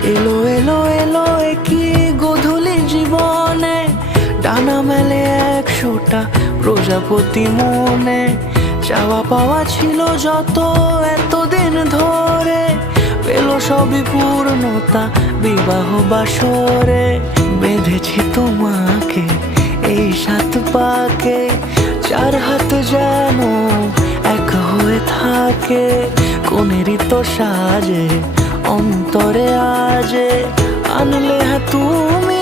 এলো এলো এলো কি গোধূলি জীবনে, ডানা মেলে 100টা প্রজাপতি মনে। চাওয়া পাওয়া ছিল যত এতদিন ধরে, পেল সবই পূর্ণতা বিবাহ বাসরে। বেঁধেছি তোমাকে এই 7 পাকে, 4 হাত যেন এক হয়ে থাকে। কোনেরই তো সাজে অন্তরে আজে আনলে তুমি